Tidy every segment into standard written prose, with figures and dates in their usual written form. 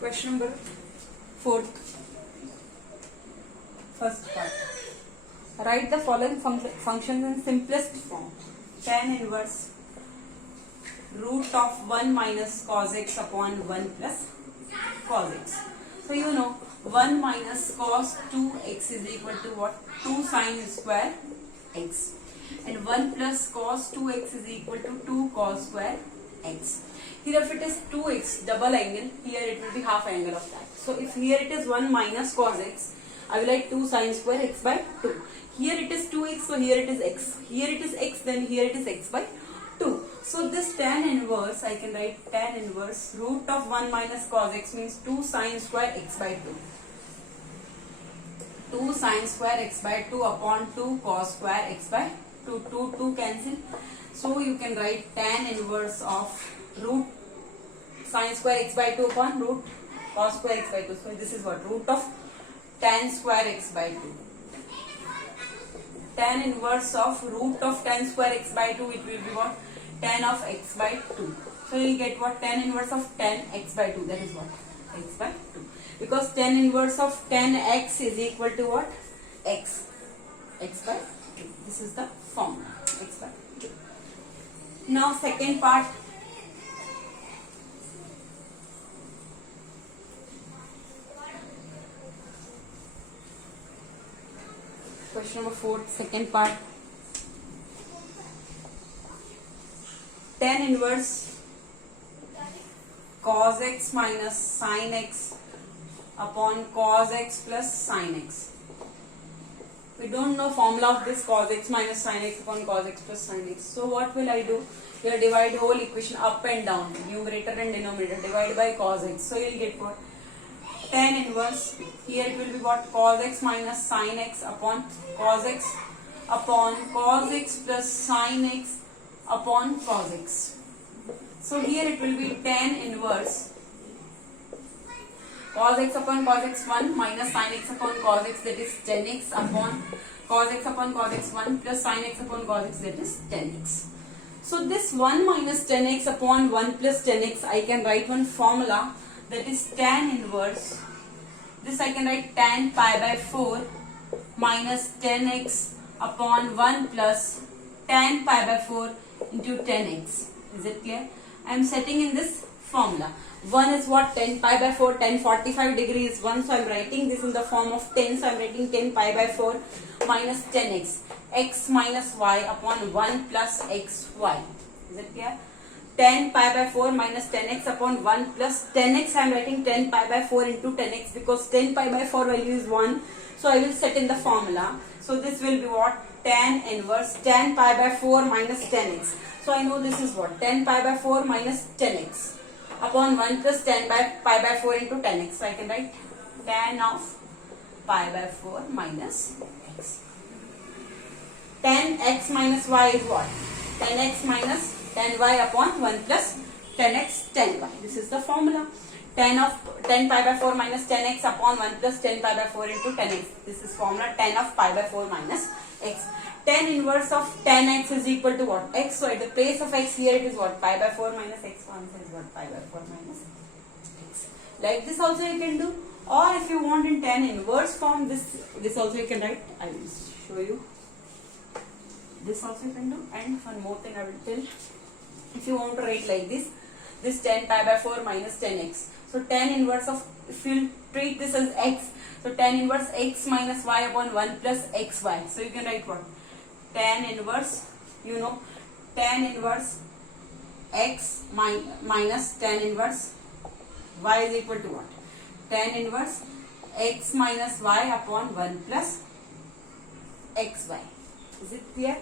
Question number 4, first part. Write the following functions in simplest form. Tan inverse root of 1 minus cos x upon 1 plus cos x. So you know 1 minus cos 2x is equal to what? 2 sin square x. And 1 plus cos 2x is equal to 2 cos square x. Here if it is 2x double angle, here it will be half angle of that. So if here it is 1 minus cos x, I will write 2 sin square x by 2. Here it is 2x, so here it is x. Here it is x, then here it is x by 2. So this tan inverse, I can write tan inverse root of 1 minus cos x means 2 sin square x by 2. 2 sin square x by 2 upon 2 cos square x by 2. 2 cancel. So you can write tan inverse of root sin square x by 2 upon root cos square x by 2. So this is what? Root of tan square x by 2. Tan inverse of root of tan square x by 2, it will be what? Tan of x by 2. So you will get what? Tan inverse of tan x by 2. That is what? X by 2. Because tan inverse of tan x is equal to what? X. X by 2. This is the formula. X by 2. Now second part. Question number 4, second part. Tan inverse cos x minus sin x upon cos x plus sin x. We don't know formula of this cos x minus sin x upon cos x plus sin x. So what will I do? Here divide whole equation up and down, numerator and denominator, divide by cos x. So you will get what? Tan inverse, here it will be what? Cos x minus sin x upon cos x plus sin x upon cos x. So here it will be tan inverse cos x upon cos x 1 minus sin x upon cos x, that is 10x upon cos x upon cos x 1 plus sin x upon cos x, that is 10x. So this 1 minus 10x upon 1 plus 10x, I can write one formula, that is tan inverse. This I can write tan pi by 4 minus 10x upon 1 plus tan pi by 4 into 10x. Is it clear? I am setting in this formula. 1 is what? 10 pi by 4, 10 45 degrees 1. So I am writing this in the form of 10. So I am writing 10 pi by 4 minus 10x. X minus y upon 1 plus xy. Is it clear? 10 pi by 4 minus 10x upon 1 plus 10x. I am writing 10 pi by 4 into 10x because 10 pi by 4 value is 1. So I will set in the formula. So this will be what? Tan inverse tan pi by 4 minus 10x. So I know this is what? 10 pi by 4 minus 10x upon 1 plus 10 pi by 4 into 10x. So I can write tan of pi by 4 minus x. Tan x minus y is what? 10x minus 10y upon 1 plus 10x 10y. This is the formula. Tan of 10 pi by 4 minus 10x upon 1 plus 10 pi by 4 into 10x. This is formula tan of pi by 4 minus x. Tan inverse of tan x is equal to what? X. So at the place of x here it is what? Pi by 4 minus x. So answer is what? Pi by 4 minus x. Like this also you can do. Or if you want in tan inverse form, this also you can write. I will show you. This also you can do. And one more thing I will tell. If you want to write like this 10 pi by 4 minus 10x. So tan inverse of, if you treat this as x, so tan inverse x minus y upon 1 plus xy. So you can write what? Tan inverse, you know, tan inverse x minus tan inverse y is equal to what? Tan inverse x minus y upon 1 plus xy. Is it clear?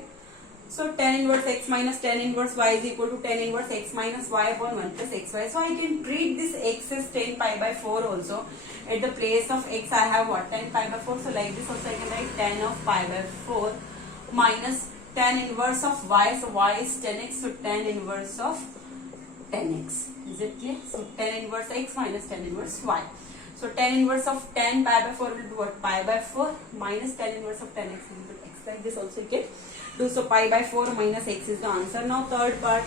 So tan inverse x minus tan inverse y is equal to tan inverse x minus y upon 1 plus xy. So I can treat this x as 10 pi by 4 also. At the place of x I have what? 10 pi by 4. So like this also I can write tan of pi by 4 minus tan inverse of y. So y is 10x. So tan inverse of 10x. Is it clear? So tan inverse x minus tan inverse y. So tan inverse of 10 pi by 4 will be what? Pi by 4 minus tan inverse of 10x into x. Like this also you can do. So pi by 4 minus x is the answer. Now third part.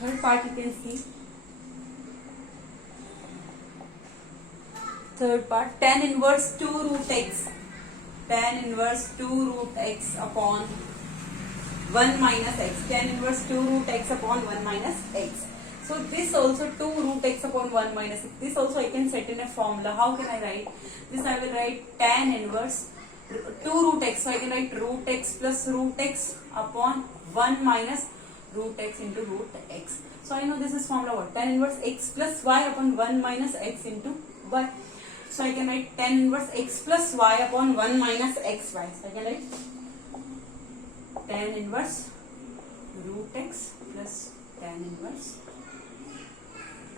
third part you can see. Third part, tan inverse 2 root x. Tan inverse 2 root x upon 1 minus x. Tan inverse 2 root x upon 1 minus x. So this also 2 root x upon 1 minus x. This also I can set in a formula. How can I write? This I will write tan inverse 2 root x. So I can write root x plus root x upon 1 minus root x into root x. So I know this is formula what? Tan inverse x plus y upon 1 minus x into y. So I can write tan inverse x plus y upon 1 minus xy. So I can write tan inverse root x plus tan inverse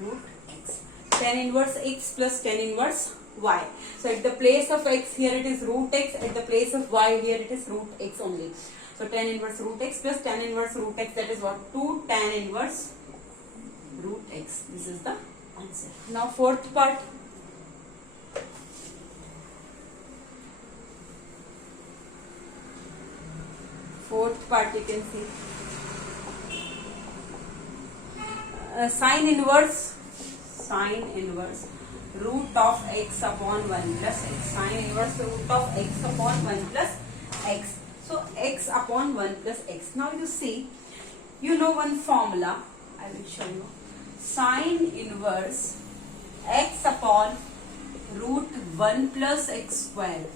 root x. Tan inverse x plus tan inverse y. So at the place of x here it is root x, at the place of y here it is root x only. So tan inverse root x plus tan inverse root x, that is what? 2 tan inverse root x. This is the answer. Now fourth part. Fourth part you can see. Sine inverse root of x upon 1 plus x. Sine inverse root of x upon 1 plus x. So x upon 1 plus x. Now you see, you know one formula. I will show you. Sine inverse x upon root 1 plus x square.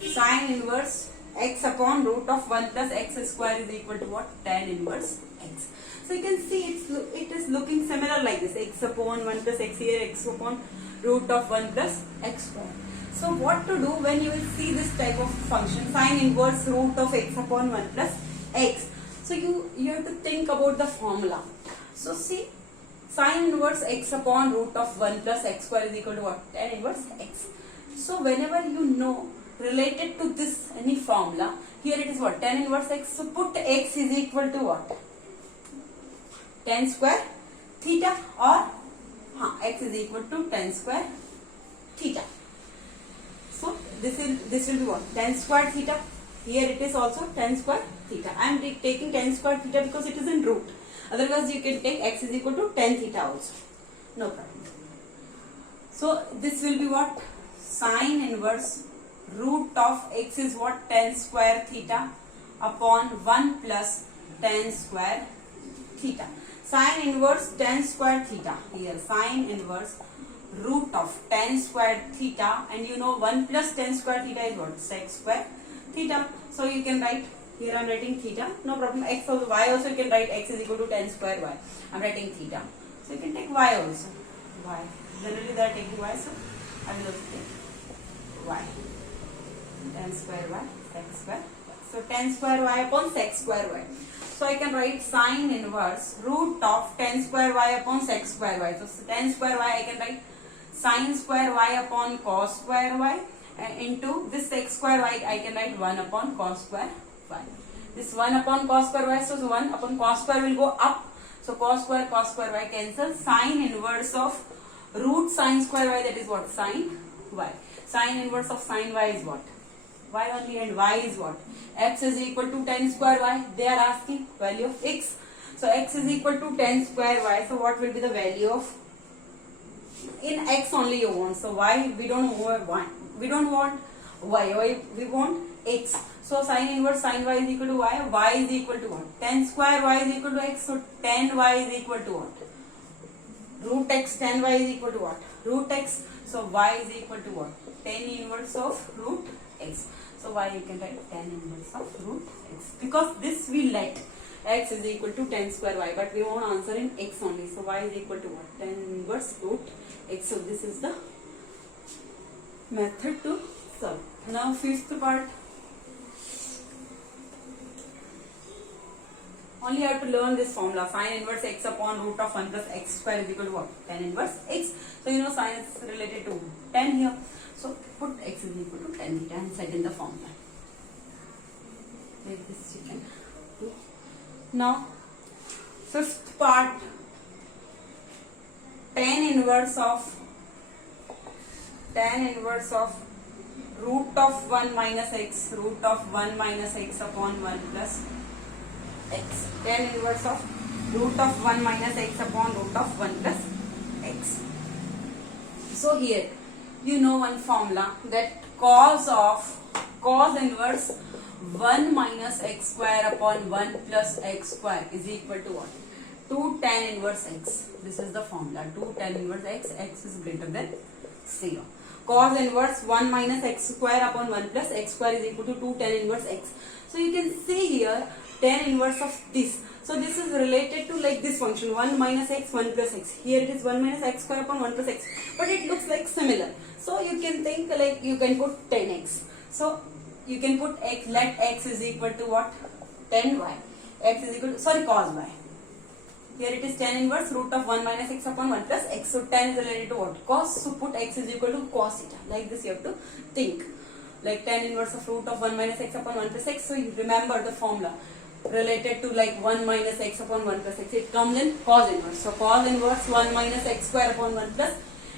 Sine inverse x upon root of 1 plus x square is equal to what? Tan inverse x. So you can see it is looking similar like this. X upon 1 plus x here, x upon root of 1 plus x square. So what to do when you will see this type of function, sine inverse root of x upon 1 plus x. So you have to think about the formula. So see, sine inverse x upon root of 1 plus x square is equal to what? Tan inverse x. So whenever you know related to this any formula, here it is what? Tan inverse x. So put x is equal to what? Tan square theta, or x is equal to tan square theta. So this will be what? Tan square theta. Here it is also tan square theta. I am taking tan square theta because it is in root. Otherwise you can take x is equal to tan theta also. No problem. So this will be what? Sine inverse root of x is what? Tan square theta upon 1 plus tan square theta. Sine inverse tan square theta. Here sine inverse root of tan square theta, and you know 1 plus tan square theta is what? Sec square theta. So you can write, here I am writing theta, no problem. X also, y also you can write x is equal to tan square y. I am writing theta. So you can take y also. Y. Generally they are taking y, so I will also take y. Tan square y, sec square y. So tan square y upon sec square y. So I can write sine inverse root of tan square y upon sec square y. So tan square y I can write sine square y upon cos square y, into this sec square y I can write 1 upon cos square y. This 1 upon cos square y, so 1 upon cos square will go up. So cos square y cancel. Sine inverse of root sine square y, that is what? Sine y. Sine inverse of sine y is what? Y only, and y is what? X is equal to tan square y. They are asking value of x. So x is equal to tan square y. So what will be the value of? In x only you want. So y we don't want. We don't want y. We want x. So sine inverse sine y is equal to y. Y is equal to what? Tan square y is equal to x. So tan y is equal to what? Root x. Tan y is equal to what? Root x. So y is equal to what? Tan inverse of root x. So y you can write tan inverse of root x, because this we let x is equal to tan square y, but we want answer in x only. So y is equal to what? Tan inverse root x. So this is the method to solve. Now fifth part. Only have to learn this formula. Sine inverse x upon root of 1 plus x square is equal to what? Tan inverse x. So you know sine is related to tan here. So put x is equal to tan theta and set in the formula. Like this you can do. Now fifth part. Tan inverse of root of 1 minus x, root of 1 minus x upon 1 plus x. Tan inverse of root of 1 minus x upon root of 1 plus x. So here you know one formula, that cos inverse 1 minus x square upon 1 plus x square is equal to what? 2 tan inverse x. This is the formula, 2 tan inverse x is greater than 0. Cos inverse 1 minus x square upon 1 plus x square is equal to 2 tan inverse x. So you can see here tan inverse of this. So this is related to like this function, 1 minus x, 1 plus x. Here it is 1 minus x square upon 1 plus x. But it looks like similar. So you can think like you can put 10x. So you can put x, let x is equal to what? 10y. X is equal to, sorry, cos y. Here it is tan inverse root of 1 minus x upon 1 plus x. So tan is related to what? Cos. So put x is equal to cos theta. Like this you have to think. Like tan inverse of root of 1 minus x upon 1 plus x. So you remember the formula related to like 1 minus x upon 1 plus x. It comes in cos inverse. So cos inverse 1 minus x square upon 1 plus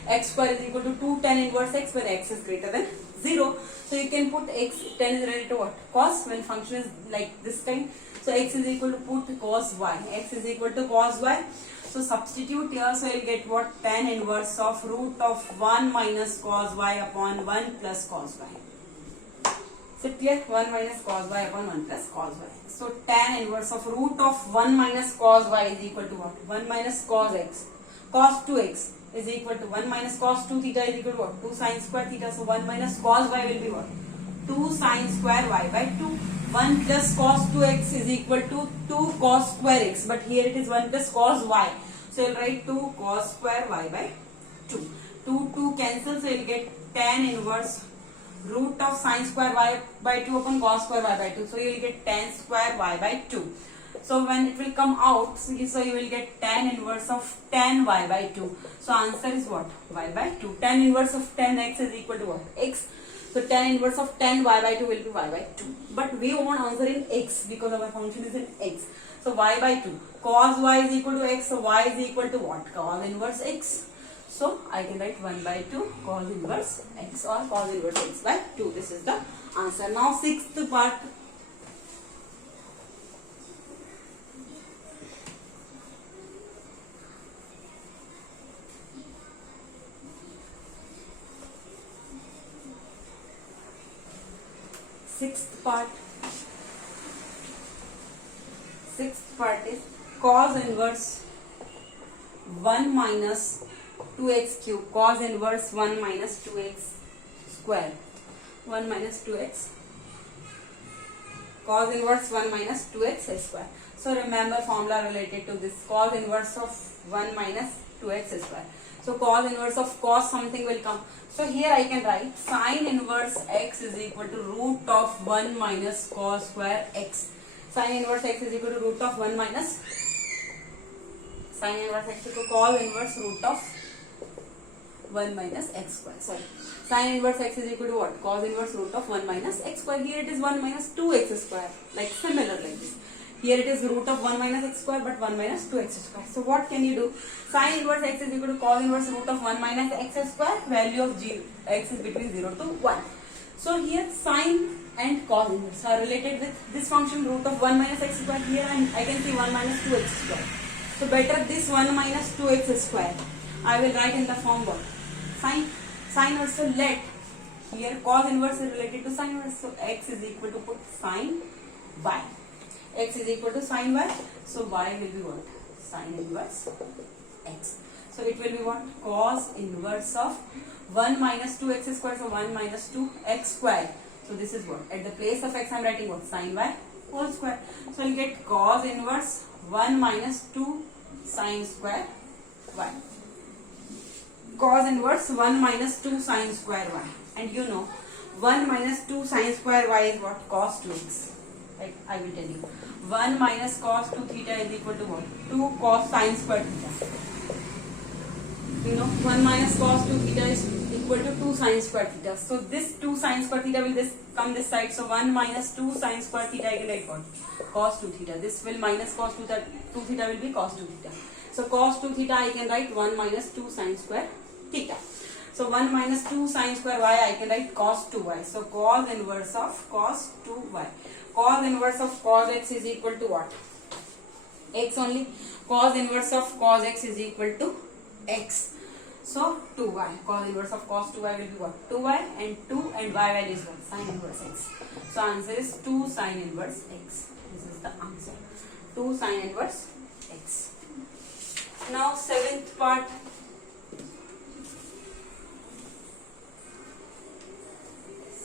x square is equal to 2 tan inverse x when x is greater than 0. So you can put x, tan is related to what? Cos, when function is like this kind. So x is equal to put cos y. X is equal to cos y. So substitute here. So you'll get what? Tan inverse of root of 1 minus cos y upon 1 plus cos y. So clear? 1 minus cos y upon 1 plus cos y. So tan inverse of root of 1 minus cos y is equal to what? 1 minus cos x. Cos 2x is equal to 1 minus cos 2 theta is equal to what? 2 sin square theta. So 1 minus cos y will be what? 2 sin square y by 2. 1 plus cos 2x is equal to 2 cos square x. But here it is 1 plus cos y. So you'll write 2 cos square y by 2. 2 cancel. So you'll get tan inverse root of sin square y by 2 upon cos square y by 2. So you will get tan square y by 2. So when it will come out, so you will get tan inverse of tan y by 2. So answer is what? Y by 2. Tan inverse of tan x is equal to what? X. So tan inverse of tan y by 2 will be y by 2. But we want answer in x because our function is in x. So y by 2. Cos y is equal to x. So y is equal to what? Cos inverse x. So I can write 1 by 2 cos inverse x or cos inverse x by 2. This is the answer. Now sixth part. Sixth part is cos inverse 1 minus 2x cube. Cos inverse 1 minus 2x square. 1 minus 2x. Cos inverse 1 minus 2x square. So remember formula related to this. Cos inverse of 1 minus 2x square. So cos inverse of cos something will come. So here I can write sin inverse x is equal to root of 1 minus cos square x. Sin inverse x is equal to root of 1 minus sin inverse x is equal to cos inverse root of 1 minus x square. Sorry. Sin inverse x is equal to what? Cos inverse root of 1 minus x square. Here it is 1 minus 2x square. Like similar like this. Here it is root of 1 minus x square but 1 minus 2x square. So what can you do? Sin inverse x is equal to cos inverse root of 1 minus x square. Value of x is between 0 to 1. So here sin and cos inverse are related with this function root of 1 minus x square. Here I can see 1 minus 2x square. So better this 1 minus 2x square. I will write in the form what? Sin also let. Here cos inverse is related to sin inverse. So x is equal to put sin y. X is equal to sin y. So y will be what? Sin inverse x. So it will be what? Cos inverse of 1 minus 2x square. So 1 minus 2x square. So this is what? At the place of x I am writing what? Sin y whole square. So you get cos inverse 1 minus 2 sin square y. Cos inverse 1 minus 2 sin square y. And you know 1 minus 2 sin square y is what? Cos 2x. Like I will tell you. 1 minus cos 2 theta is equal to what? 2 cos sin square theta. You know 1 minus cos 2 theta is equal to 2 sin square theta. So this 2 sin square theta will come this side. So 1 minus 2 sin square theta I can write what? Cos 2 theta. This will minus cos 2 theta will be cos 2 theta. So cos 2 theta I can write 1 minus 2 sin square theta. So 1 minus 2 sin square y I can write cos 2y. So cos inverse of cos 2y. Cos inverse of cos x is equal to what? x only. Cos inverse of cos x is equal to x. So 2y. Cos inverse of cos 2y will be what? 2y, and 2 and y value is what? Sin inverse x. So answer is 2 sin inverse x. This is the answer. 2 sin inverse x. Now seventh part.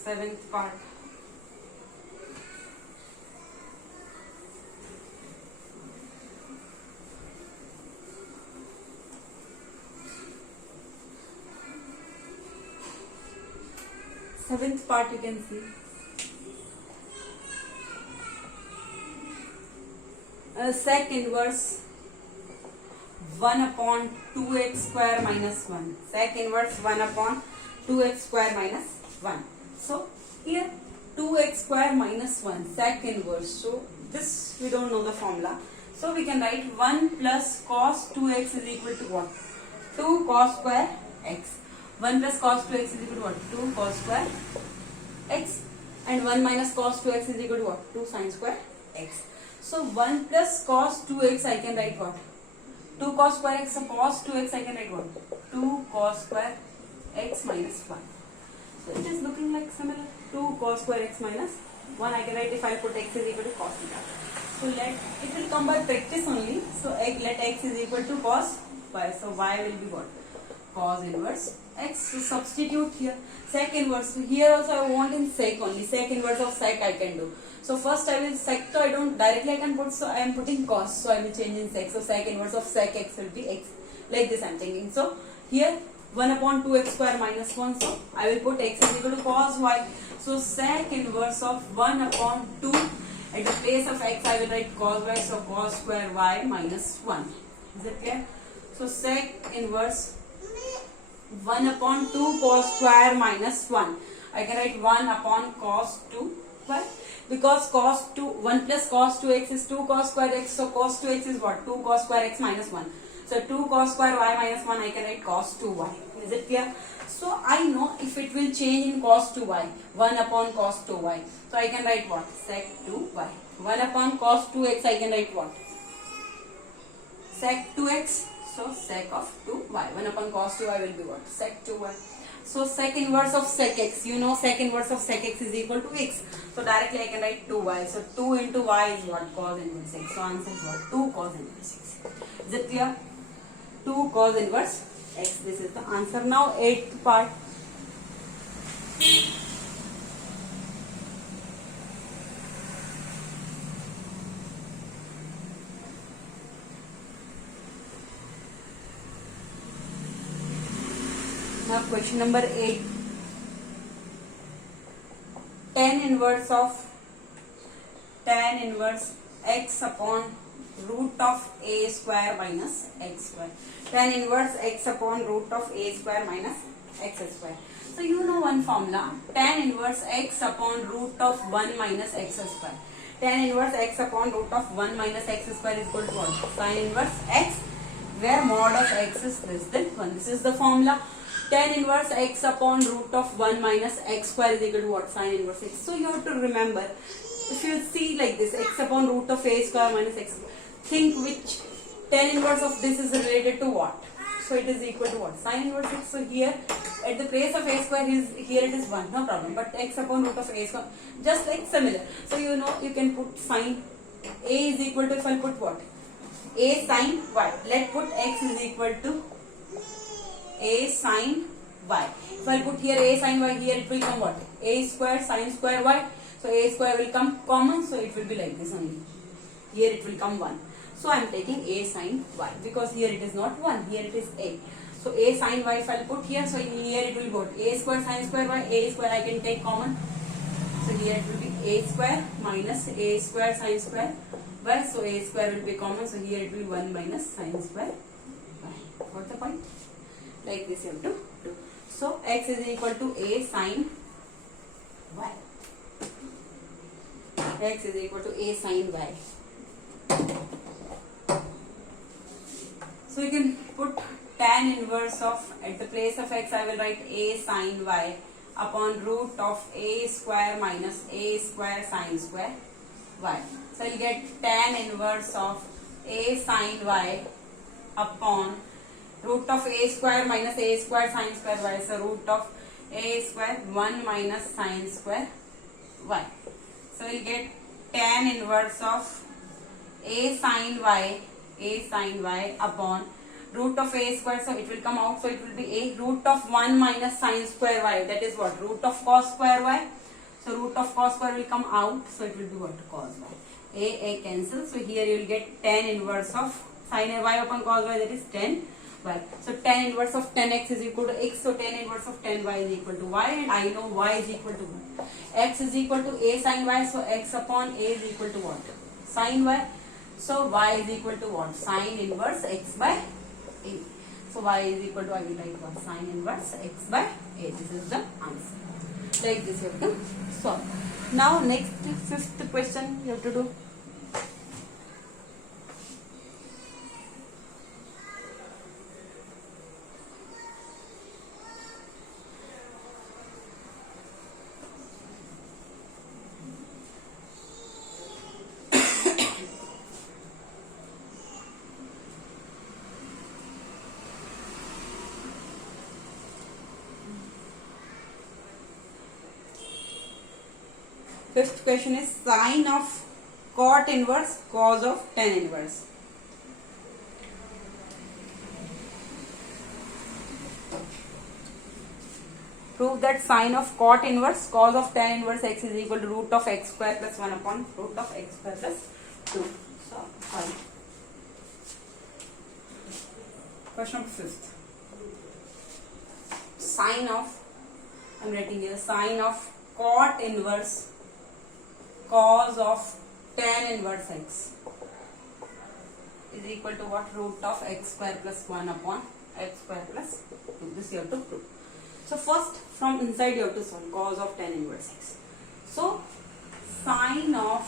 Seventh part. Seventh part you can see. Sec inverse 1 upon 2x square minus 1. Sec inverse 1 upon 2x square minus 1. So here 2x square minus 1 sec inverse. So this we don't know the formula. So we can write 1 plus cos 2x is equal to what? 2 cos square x. 1 plus cos 2x is equal to what? 2 cos square x. And 1 minus cos 2x is equal to what? 2 sin square x. So 1 plus cos 2x I can write what? 2 cos square x. So cos 2x I can write what? 2 cos square x minus 1. So it is looking like similar. 2 cos square x minus 1 I can write if I put x is equal to cos theta. So it will come by practice only. So let x is equal to cos y. So y will be what? Cos inverse x. So substitute here. Sec inverse. So here also I want in sec only. Sec inverse of sec I can do. So first I will sec. So I don't directly I can put. So I am putting cos. So I will change in sec. So sec inverse of sec x will be x. Like this I am thinking. So here 1 upon 2x square minus 1. So I will put x is equal to cos y. So sec inverse of 1 upon 2. At the place of x I will write cos y. So cos square y minus 1. Is it clear? So sec inverse 1 upon 2 cos square minus 1. I can write 1 upon cos 2. Why? Because cos 2, 1 plus cos 2x is 2 cos square x. So cos 2x is what? 2 cos square x minus 1. So 2 cos square y minus 1 I can write cos 2y. Is it clear? So I know if it will change in cos 2y, 1 upon cos 2y. So I can write what? Sec 2y. 1 upon cos 2x I can write what? Sec 2x. So sec of 2y. 1 upon cos 2y will be what? Sec 2y. So sec inverse of sec x. You know sec inverse of sec x is equal to x. So directly I can write 2y. So 2 into y is what? Cos inverse x. So answer is what? 2 cos inverse x. Is it clear? 2 cos inverse x. This is the answer. Now 8th part. Now question number 8. Tan inverse x upon root of a square minus x square. Tan inverse x upon root of a square minus x square. So you know one formula. Tan inverse x upon root of 1 minus x square. Tan inverse x upon root of 1 minus x square is equal to what? Sin inverse x, where mod of x is less than 1. This is the formula. Tan inverse x upon root of 1 minus x square is equal to what? Sin inverse x. So you have to remember, if you see like this, x upon root of a square minus x, think which tan inverse of this is related to what? So it is equal to what? Sin inverse x. So here at the place of a square here it is 1, no problem. But x upon root of a square, just like similar. So you know you can put sin. A is equal to, if I put what? A sin y. Let put x is equal to a sin y. If I put here a sin y, here it will come what? A square sin square y. So a square will come common, so it will be like this only. Here it will come 1. So I am taking a sin y because here it is not 1, here it is a. So a sin y if I put here, so here it will go a square sin square y, a square I can take common. So here it will be a square minus a square sin square y. So a square will be common, so here it will be 1 minus sin square y. What's the point? Like this you have to do. So x is equal to a sin y. X is equal to a sin y. So you can put tan inverse of, at the place of x I will write a sin y upon root of a square minus a square sin square y. So I will get tan inverse of a sin y upon root of a square minus a square sin square y. So root of a square 1 minus sin square y. So we'll get tan inverse of a sin y upon root of a square. So it will come out. So it will be a root of 1 minus sin square y. That is what? Root of cos square y. So root of cos square will come out. So it will be what? Cos y. A cancel. So here you will get tan inverse of sin y upon cos y, that is tan y. So tan inverse of tan x is equal to x. So tan inverse of tan y is equal to y, and I know y is equal to what? X is equal to a sin y. So x upon a is equal to what? Sin y. So y is equal to what? Sin inverse x by a. So y is equal to, I will write what? Sin inverse x by a. This is the answer. Like this you have to solve. Now next, fifth question you have to do. Fifth question is sine of cot inverse cos of tan inverse. Prove that sine of cot inverse cos of tan inverse x is equal to root of x square plus 1 upon root of x square plus 2. So, fine. Question number 5th. Sine of, I am writing here, sine of cot inverse cos of tan inverse x is equal to what? Root of x square plus 1 upon x square plus 2. This you have to prove. So first from inside you have to solve cos of tan inverse x. So sine of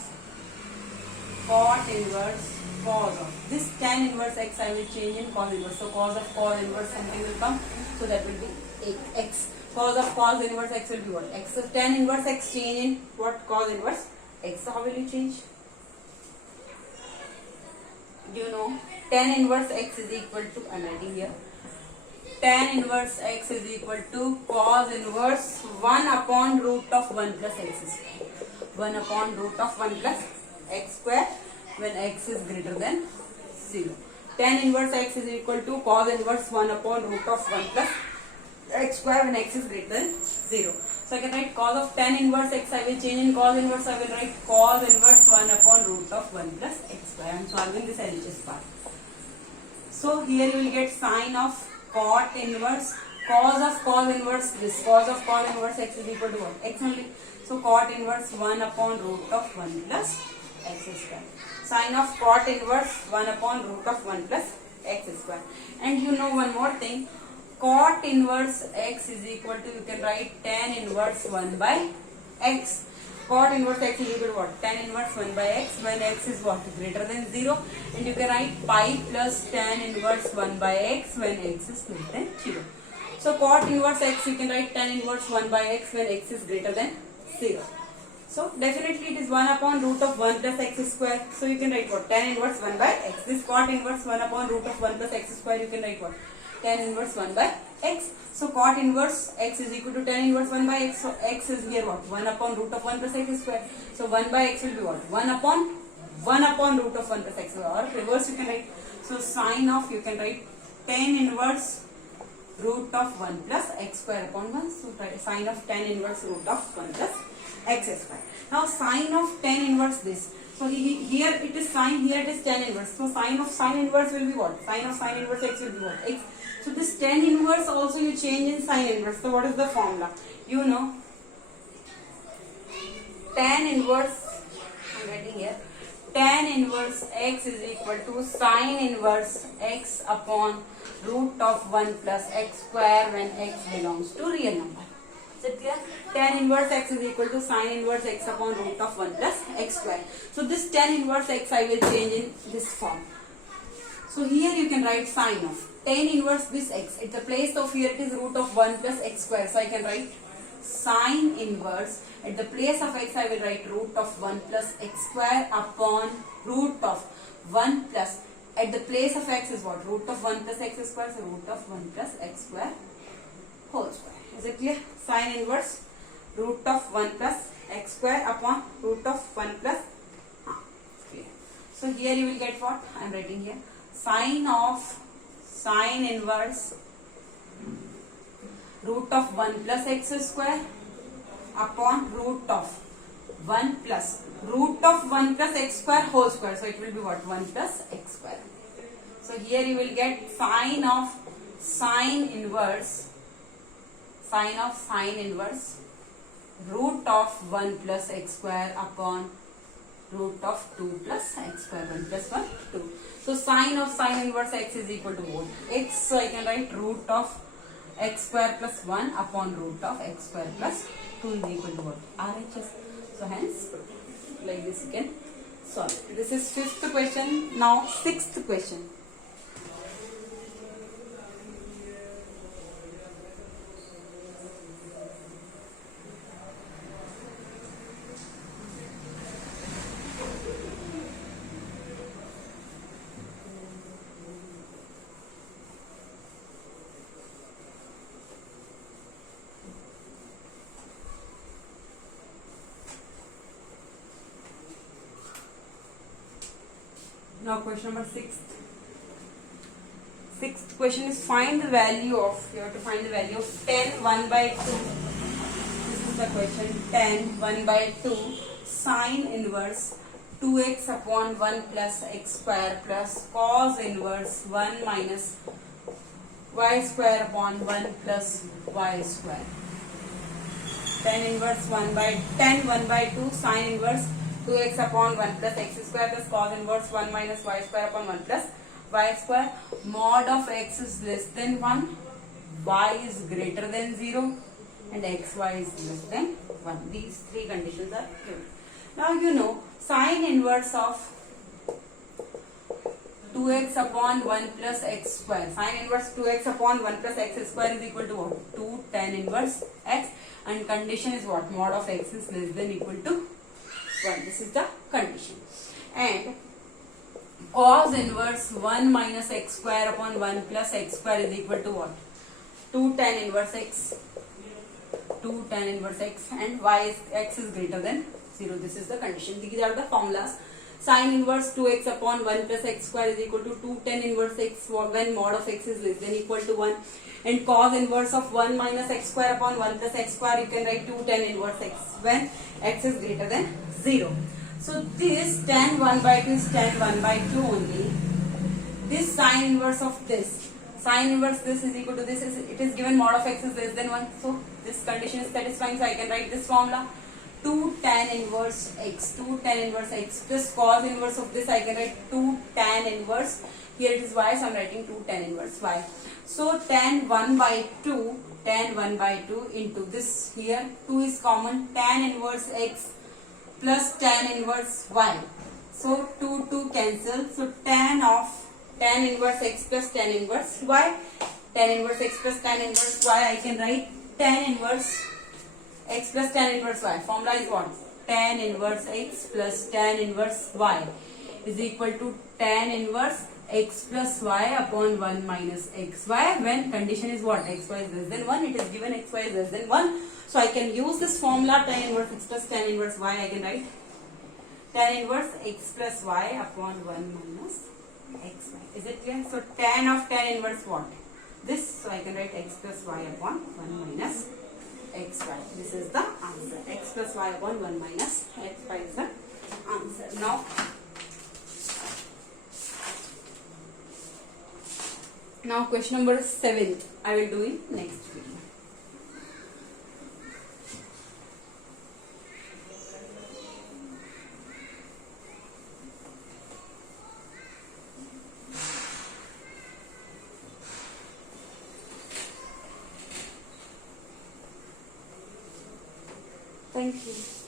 cot inverse cos of this tan inverse x I will change in cos inverse. So cos of cos inverse something will come. So that will be x. Cos of cos inverse x will be what? X. So tan inverse x change in what? Cos inverse x. So how will you change? Do you know? Tan inverse x is equal to, I am writing here, tan inverse x is equal to cos inverse 1 upon root of 1 plus x square. 1 upon root of 1 plus x square when x is greater than 0. Tan inverse x is equal to cos inverse 1 upon root of 1 plus x square when x is greater than 0. So I can write cos of tan inverse x, I will change in cos inverse, I will write cos inverse 1 upon root of 1 plus x square. I am solving this LHS part. So here you will get sine of cot inverse cos of cos inverse, this cos of cos inverse x is equal to what? X only. So cot inverse 1 upon root of 1 plus x square. Sine of cot inverse 1 upon root of 1 plus x square. And you know one more thing, cot inverse x is equal to, you can write tan inverse 1 by x. Cot inverse x is equal to what? Tan inverse 1 by x when x is what? Greater than 0. And you can write pi plus tan inverse 1 by x when x is greater than 0. So cot inverse x you can write tan inverse 1 by x when x is greater than 0. So definitely it is 1 upon root of 1 plus x square. So you can write what? Tan inverse 1 by x. This cot inverse 1 upon root of 1 plus x square, you can write what? Tan inverse 1 by x. So cot inverse x is equal to tan inverse 1 by x. So x is here what? 1 upon root of 1 plus x square. So 1 by x will be what? 1 upon root of 1 plus x square, or reverse you can write. So sine of, you can write tan inverse root of 1 plus x square upon 1. So sine of tan inverse root of 1 plus x square. Now sine of tan inverse this. So here it is sine, here it is tan inverse. So sine of sine inverse will be what? Sine of sine inverse x will be what? X. So this tan inverse also you change in sine inverse. So what is the formula? You know, tan inverse, I am writing here, tan inverse x is equal to sine inverse x upon root of 1 plus x square when x belongs to real number. Is it clear? Tan inverse x is equal to sine inverse x upon root of 1 plus x square. So this tan inverse x I will change in this form. So here you can write sine of tan inverse this x. At the place of here it is root of 1 plus x square. So I can write sine inverse. At the place of x I will write root of 1 plus x square upon root of 1 plus at the place of x is what? Root of 1 plus x square, so root of 1 plus x square whole square. Is it clear? Sine inverse root of 1 plus x square upon root of 1 plus clear. So here you will get what? I am writing here. Sine inverse root of 1 plus x square upon root of 1 plus x square whole square. So it will be what? 1 plus x square. So here you will get sine inverse root of 1 plus x square upon root of 2 plus x square. 1 plus 1, 2. So sine inverse x is equal to what? X, so I can write root of x square plus 1 upon root of x square plus 2 is equal to what? RHS. So hence, like this you can solve. This is 5th question. Now 6th question. Now question number 6. 6th question is find the value of, you have to find the value of tan 1 by 2. This is the question. Tan 1 by 2 sine inverse 2x upon 1 plus x square plus cos inverse 1 minus y square upon 1 plus y square. Tan 1 by 2 sine inverse 2x upon 1 plus x square plus cos inverse 1 minus y square upon 1 plus y square. Mod of x is less than 1, y is greater than 0 and xy is less than 1. These three conditions are given. Now you know sine inverse of 2x upon 1 plus x square. Sine inverse 2x upon 1 plus x square is equal to what? 2 tan inverse x, and condition is what? Mod of x is less than equal to 1. This is the condition. And cos inverse 1 minus x square upon 1 plus x square is equal to what? 2 tan inverse x. 2 tan inverse x, and x is greater than 0. This is the condition. These are the formulas. Sine inverse 2x upon 1 plus x square is equal to 2 tan inverse x when mod of x is less than equal to 1. And cos inverse of 1 minus x square upon 1 plus x square, you can write 2 tan inverse x when x is greater than 0. So this tan 1 by 2 is tan 1 by 2 only. This sine inverse of this, sine inverse this is equal to this, it is given mod of x is less than 1. So this condition is satisfying, so I can write this formula. 2 tan inverse x plus cos inverse of this, I can write 2 tan inverse. Here it is y, so I am writing 2 tan inverse y. So tan 1 by 2 into this, here 2 is common, tan inverse x plus tan inverse y. So 2 cancel. So tan inverse x plus tan inverse y. Tan inverse x plus tan inverse y, I can write tan inverse x plus tan inverse y. Formula is what? Tan inverse x plus tan inverse y is equal to tan inverse x plus y upon 1 minus xy when condition is what? Xy is less than 1. It is given xy is less than 1. So I can use this formula tan inverse x plus tan inverse y. I can write tan inverse x plus y upon 1 minus xy. Is it clear? So tan of tan inverse what? This. So I can write x plus y upon 1 minus xy. This is the answer. X plus y upon 1 minus xy is the answer. Now question number 7 I will do in next video. Thank you.